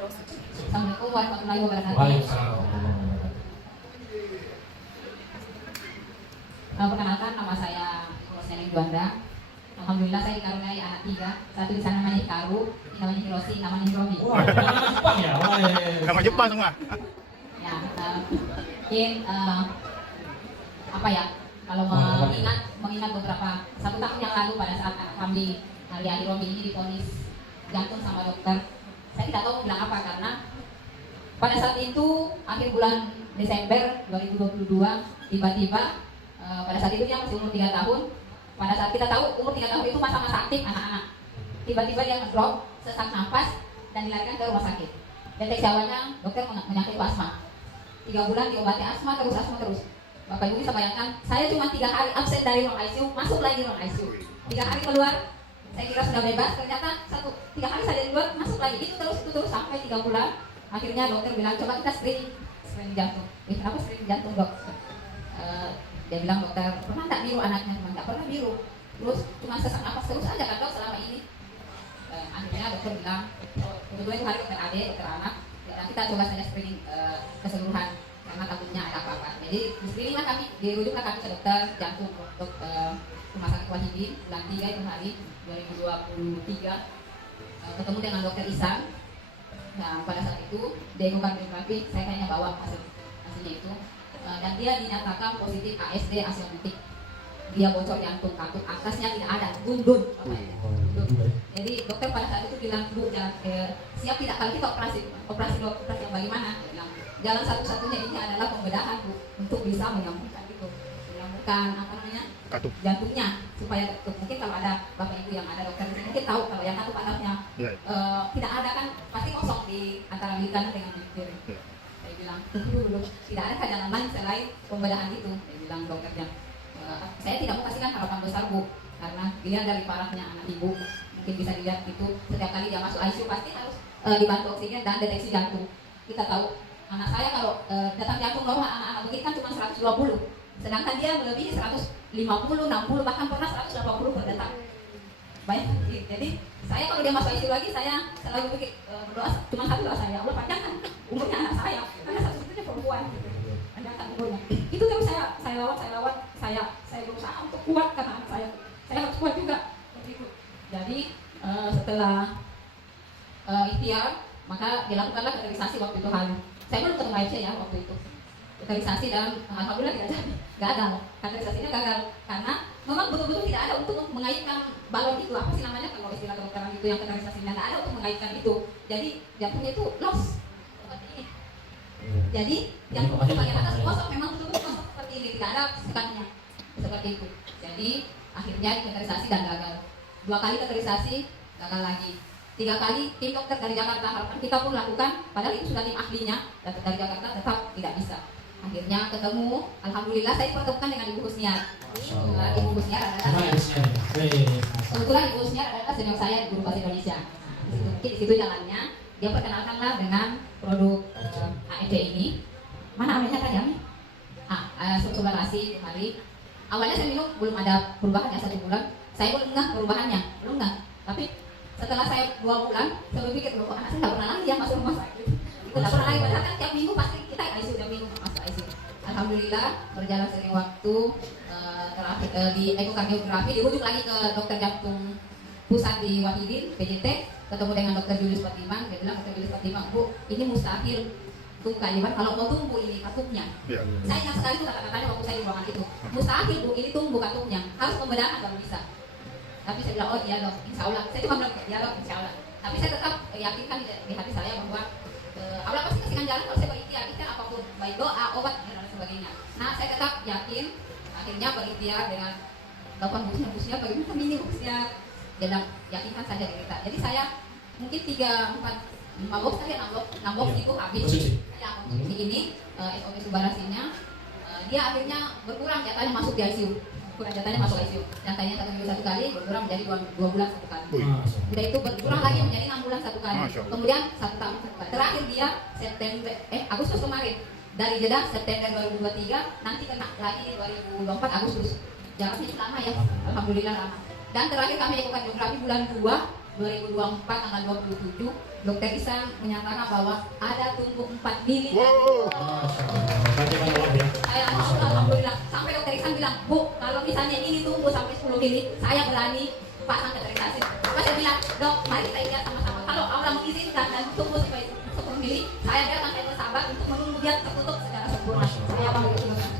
Assalamualaikum warahmatullahi wabarakatuh. Waalaikumsalam. Perkenalkan, nama saya Roseneng Juanda. Alhamdulillah saya dikaruniai anak 3. Satu di sana namanya Hikaru, ini namanya Hiroshi, namanya Hiromi. Wah, Jepang ya? Wah, Sama Jepang semua. Ya, mungkin apa ya? Kalau mengingat beberapa 1 tahun yang lalu pada saat kami Alia Hiromi ini divonis jantung sama dokter, saya tidak tahu bilang apa karena pada saat itu akhir bulan Desember 2022 tiba-tiba pada saat itu dia masih umur 3 tahun. Pada saat kita tahu umur 3 tahun itu masa-masa aktif anak-anak, tiba-tiba dia ngedrop, sesak nafas dan dilarikan ke rumah sakit. Deteksi awalnya dokter menyangka itu asma. 3 bulan diobati asma terus. Bapak Ibu bisa bayangkan, saya cuma 3 hari absen dari ruang ICU, masuk lagi ruang ICU. 3 hari keluar, saya kira sudah bebas, ternyata 3 hari saja di luar, masuk lagi. Itu terus sampai 3 bulan. Akhirnya dokter bilang, coba kita screening jantung. Kenapa screening jantung, dok? Dia bilang, dokter, pernah tak biru anaknya? Tidak pernah biru. Terus cuma sesak nafas terus aja kan dok selama ini. Akhirnya dokter bilang, kebetulan itu hari dokter Ade, dokter anak, dan kita coba saja screening keseluruhan karena takutnya ada apa-apa. Jadi screeninglah kami, dirujuklah kami ke dokter jantung untuk Rumah Sakit Wahidin bulan 3 itu hari 2023. Ketemu dengan dokter Isan. Nah, pada saat itu diekogramiografi, saya kayaknya bawa hasilnya itu. Dan dia dinyatakan positif ASD asiomatik. Dia bocor jantung, katup atasnya tidak ada, gundul. Jadi dokter pada saat itu bilang, Bu, siap tidak kalau kita operasi yang bagaimana? Dia bilang, jalan satu-satunya ini adalah pembedahan, Bu, untuk bisa menyambungkan itu, menyambungkan katup jantungnya supaya mungkin kalau ada bapak ibu yang ada dokter di sini mungkin tahu kalau yang katup atasnya tidak ada kan pasti kosong di antara milik kanan dengan milik kiri. Saya bilang dulu tidak ada jalan lain selain pembedahan itu. Saya bilang dokternya, saya tidak mau kasihkan harapan besar, Bu, karena dia dari parahnya anak ibu mungkin bisa dilihat itu setiap kali dia masuk ICU pasti harus dibantu oksigen dan deteksi jantung. Kita tahu anak saya kalau detak jantung normal anak-anak begini kan cuma 120, sedangkan dia melebihi 150, 60 bahkan pernah 180 per detak. Baik, jadi saya kalau dia masuk ICU lagi saya selalu berdoa cuma satu doa saya, Allah panjangkan umurnya anak saya karena satu-satunya perempuan gitu. Panjangkan umurnya. Itu terus saya lawan, saya berusaha untuk kuat karena anak saya harus kuat juga. Jadi setelah ikhtiar maka dilakukanlah kateterisasi waktu itu hari. Saya belum ketemu Aisyah ya waktu itu. Kateterisasi dan alhamdulillah tidak jadi, gagal. Kateterisasinya gagal karena memang betul-betul tidak ada untuk mengaitkan balon itu, apa sih namanya kalau istilah kedokteran itu yang kateterisasinya tidak ada untuk mengaitkan itu. Jadi jantungnya itu loss seperti ini. Jadi jantung bagian atas kosong, memang betul-betul kosong seperti ini, tidak ada sekannya seperti itu. Jadi akhirnya kateterisasi dan gagal. 2 kali kateterisasi gagal lagi. 3 kali tim dokter dari Jakarta harapan kita pun lakukan, padahal itu sudah tim ahlinya dan dari Jakarta tetap tidak bisa. Akhirnya ketemu, alhamdulillah saya dipertemukan dengan Ibu Husniar. Ibu Husniar adalah kebetulan Ibu Husniar adalah senior saya di Guru Bahasa Indonesia. Mungkin di situ jalannya dia perkenalkanlah dengan produk AED ini. Mana ambilnya tadi Ami? Sebulan nasi hari. Awalnya saya minum belum ada perubahan ya 1 bulan. Saya belum ngeh perubahannya, belum ngeh. Tapi setelah saya 2 bulan, saya berpikir loh anak saya tidak pernah lagi ya masuk rumah sakit. Itu tidak pernah lagi, padahal kan tiap minggu pasti kita ICU, tiap minggu masuk ICU. Alhamdulillah berjalan sering waktu terakhir di ekokardiografi dirujuk lagi ke dokter jantung pusat di Wahidin PJT, ketemu dengan dokter Julius Patiman. Dia bilang dokter Julius Patiman, Bu, ini mustahil tumbuh kayuan kalau mau tumbuh ini katupnya. Saya ingat sekali itu kata-katanya waktu saya di ruangan itu, mustahil Bu ini tumbuh katupnya, harus pembedahan kalau bisa. Tapi saya bilang, oh iya dok, insya Allah. Saya cuma bilang, iya dok, insya Allah. Tapi saya tetap yakinkan di hati saya bahwa Allah pasti kasihkan jalan kalau saya berikhtiar, apapun, baik doa, obat, dan sebagainya. Nah, saya tetap yakin, akhirnya berikhtiar dengan telepon busnya, bagaimana ini busnya. Dia bilang, yakinkan saja diri kita. Jadi saya mungkin 3, 4, 5 box tadi, 6 box itu habis. Ya, konsumsi ini, SOP subarasinya, dia akhirnya berkurang, jatahnya masuk di ICU. Jatahnya masuk ICU. Jatahnya 1 minggu 1 kali, berkurang menjadi 2 bulan 1 kali. Sudah itu berkurang lagi menjadi 6 bulan 1 kali. Kemudian 1 tahun 1 kali. Terakhir dia Agustus kemarin. Dari jeda September 2023, nanti kena lagi di 2024 Agustus. Jaraknya lama ya, alhamdulillah lama. Dan terakhir kami ekokardiografi bulan 2 2024 tanggal 27, Dokter Isan menyatakan bahwa ada tumbuh 4 mili. Bagaimana Om ya? Saya mau alhamdulillah. Sampai Dokter Isan bilang, Bu, kalau misalnya ini tumbuh sampai 10 mili, saya berani pasang kateterisasi. Maka saya bilang, Dok, mari kita lihat sama-sama. Kalau Allah mengizinkan dan tumbuh sampai 10 mili, saya biarkan saya bersabar untuk menunggu dia tertutup secara sempurna. Saya bang